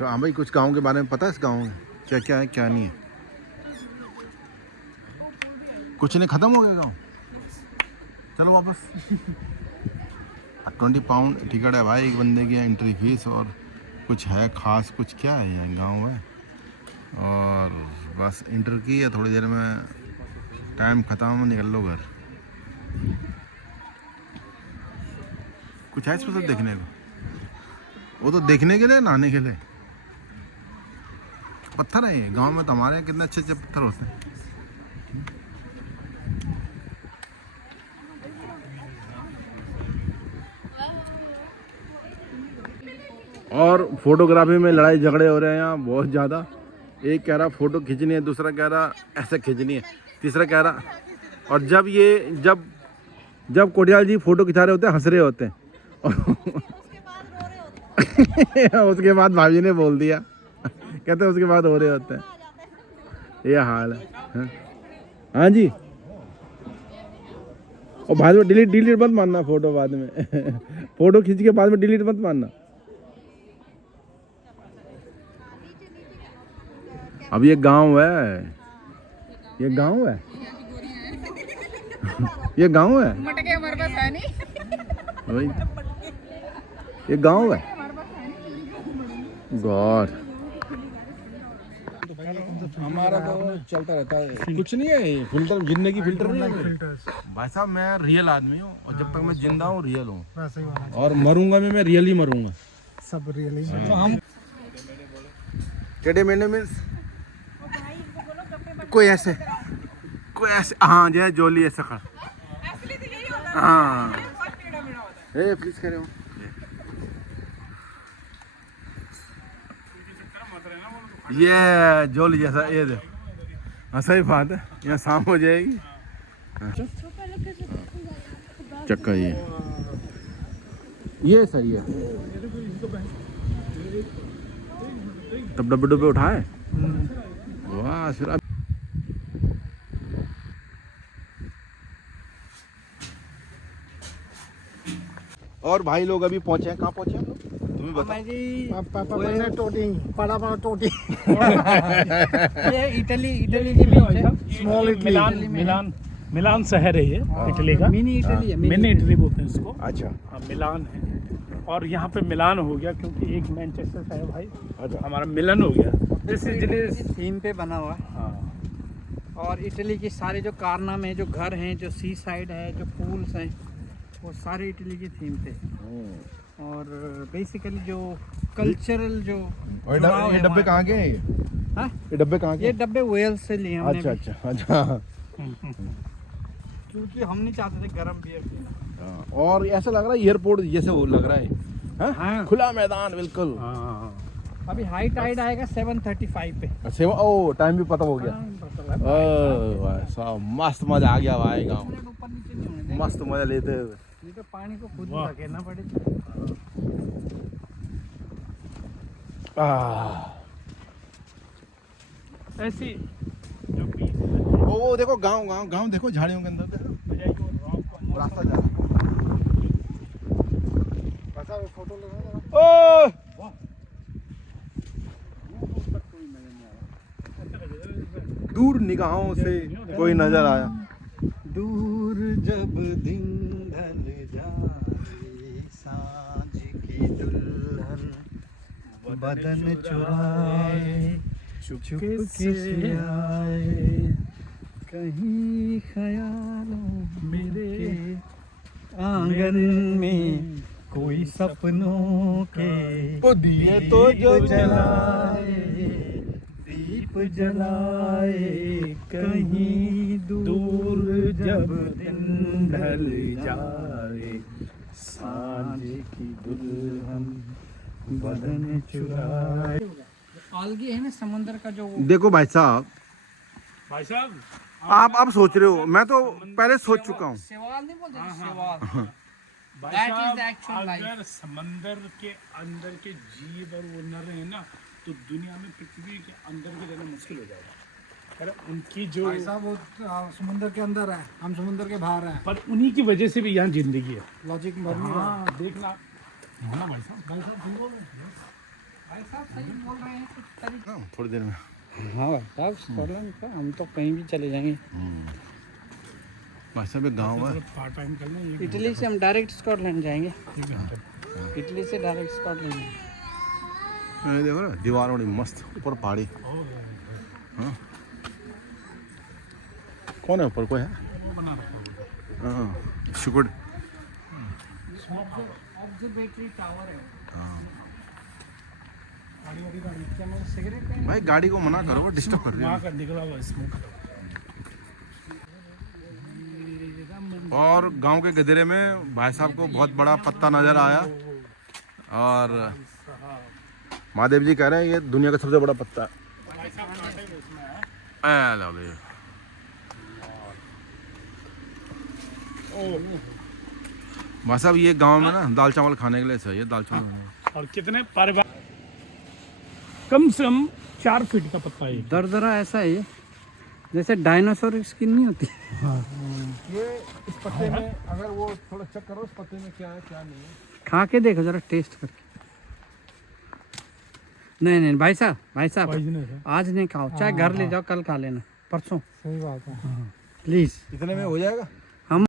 तो हाँ भाई, कुछ गाँव के बारे में पता है? इस गाँव में क्या क्या है क्या नहीं है? कुछ नहीं, ख़त्म हो गया गाँव। चलो वापस। 20 पाउंड टिकट है भाई एक बंदे की एंट्री फीस। और कुछ है ख़ास? कुछ क्या है यहाँ गाँव में? और बस इंटर की है, थोड़ी देर में टाइम ख़त्म, निकल लो घर। कुछ है स्पेशल देखने को? वो तो देखने के लिए, नहाने के लिए पत्थर है। ये गांव में तो हमारे यहाँ कितने अच्छे अच्छे पत्थर होते हैं। और फोटोग्राफी में लड़ाई झगड़े हो रहे हैं यहाँ बहुत ज़्यादा। एक कह रहा फ़ोटो खींचनी है, दूसरा कह रहा ऐसे खींचनी है, तीसरा कह रहा। और जब कोटियाल जी फ़ोटो खिंचा रहे होते हैं, हंस रहे होते हैं। उसके बाद भाभी ने बोल दिया, कहते हैं उसके बाद हो रहे होते हैं। ये हाल है। हाँ जी। और बाद में डिलीट मत मानना फ़ोटो, बाद में फ़ोटो खींच के बाद में डिलीट मत मानना। अब ये गांव है, ये गांव है। ये गांव है, मटके हमारे पास है नहीं। वही ये गांव है। गॉड, हमारा तो चलता रहता है, कुछ नहीं है। फिल्टर, जिंदगी फिल्टर नहीं है भाई साहब। मैं रियल आदमी हूँ और जब तक मैं जिंदा हूँ रियल हूँ, और मरूंगा मैं रियल ही मरूंगा। सब रियल ही। तो हम टेढ़े मेढ़े मीन्स कोई ऐसे हाँ जय जोली ऐसा खड़ा। हाँ ए प्लीज कह रहे हो। ये जोली जैसा, ये दे। हाँ सही बात है, यहाँ शाम हो जाएगी। चक्का ये सही है। तब डब्बे डब्बे उठाए। वाह फिर। और भाई लोग अभी पहुंचे हैं, कहाँ पहुंचे हैं हम लोग? तुम्हें बताओ। टोटी। ये इटली की स्मॉल इटली। मिलान शहर है ये इटली का। मिनी इटली है। मिनी इटली बोलते हैं इसको। अच्छा हाँ, मिलान है। और यहाँ पे मिलान हो गया क्योंकि एक मैनचेस्टर है भाई। अच्छा। हमारा मिलन हो गया। दिस इज थीम पे बना हुआ है। हाँ। और इटली के सारे जो कारनामे हैं, जो घर हैं, जो सी साइड है, जो पूल्स हैं, वो सारे इटली की थीम पे। और बेसिकली जो कल्चरल जो और ये डब्बे कहाँ के हैं? हाँ? ये डब्बे कहाँ के? ये डब्बे वेल्स से लिए हमने। अच्छा अच्छा अच्छा। क्योंकि हम नहीं चाहते थे गरम बियर पीना। और ऐसा लग रहा है एयरपोर्ट जैसे वो लग रहा है। हाँ? हाँ। खुला मैदान बिल्कुल। हाँ। अभी हाई टाइड आएगा 7:35 पे। अच्छा ओ टाइम भी पता हो गया। भाई साहब मस्त मजा आ गया भाई गाँव। ऊपर नीचे नहीं होने देंगे। मस्त मजा लेते हुए। ये तो पानी को खुद वाह। धकेलना पड़े। ऐसी जो बीच वो देखो गांव देखो, झाड़ियों के अंदर देखो रास्ता जा रहा है। फोटो लेना। ओ दूर निगाहों से कोई नजर आया। दूर जब दिन ढल जाए, सांझ की दुल्हन बदन चुराए, चुपके से आए, कहीं ख्यालों मेरे आंगन में कोई सपनों के ओ दिए तो जो जलाए, दीप जलाए, कहीं दूर जब दिन ढल जाए, सांझ की दुल्हन बदन चुराए। आलगी है ना समंदर का जो देखो भाई साहब आप सोच रहे हो, मैं तो पहले सोच चुका हूँ। सेवाल नहीं बोलते सेवाल। भाई That is साहब, the actual life. अगर समंदर के अंदर के जीव और वो न रहे ना तो दुनिया में पृथ्वी के अंदर के रहना मुश्किल हो जाएगा। पर उनकी जो भाई साहब वो समुद्र के अंदर है, हम समुद्र के बाहर हैं। पर उन्हीं की वजह से भी यहाँ जिंदगी है। लॉजिक बन नहीं रहा। हाँ देखना है ना भाई साहब। भाई साहब सही बोल रहे हैं कुछ तरीके। ना थोड़ी देर में। हाँ भाई साहब स्कॉटलैंड का हम तो कहीं भी चले जाएंगे। भाई साहब एक गाँव है, पार्ट टाइम करना है इटली से हम डायरेक्ट स्कॉटलैंड जाएंगे। 1 घंटे। इटली से डायरेक्ट स्कॉटलैंड। ये देखो ना दीवार बड़ी मस्त, ऊपर पहाड़ी। हाँ कौन है ऊपर, कोई है? बना रखा है। हाँ शुक्र। ऑब्जर्वेटरी टावर है। गाड़ी वाड़ी गाड़ी क्या मैं सिगरेट पहन? भाई गाड़ी को मना करो, डिस्टर्ब कर रही वहाँ का निकला हुआ स्मोक। है। और गांव के गधेरे में भाई साहब को बहुत बड़ा पत्ता नजर आया और महादेव जी कह रहे हैं ये दुनिया का सबसे बड़ा पत्ता है। लो भैया। भाई साहब ये गांव में ना दाल चावल खाने के लिए सही है, दाल चावल। और कितने परिवार, कम से कम 4 फीट का पत्ता है। दरदरा ऐसा है ये, जैसे डायनासोर की स्किन नहीं होती। ये इस पत्ते में अगर वो थोड़ा चेक करो इस पत्ते में क्या है क्या नहीं है। खा के देखो जरा, टेस्ट करके। नहीं नहीं भाई साहब पॉइजनस है। आज नहीं खाओ, चाहे घर ले जाओ, कल खा लेना, परसों। सही बात है। प्लीज। इतने में हो जाएगा।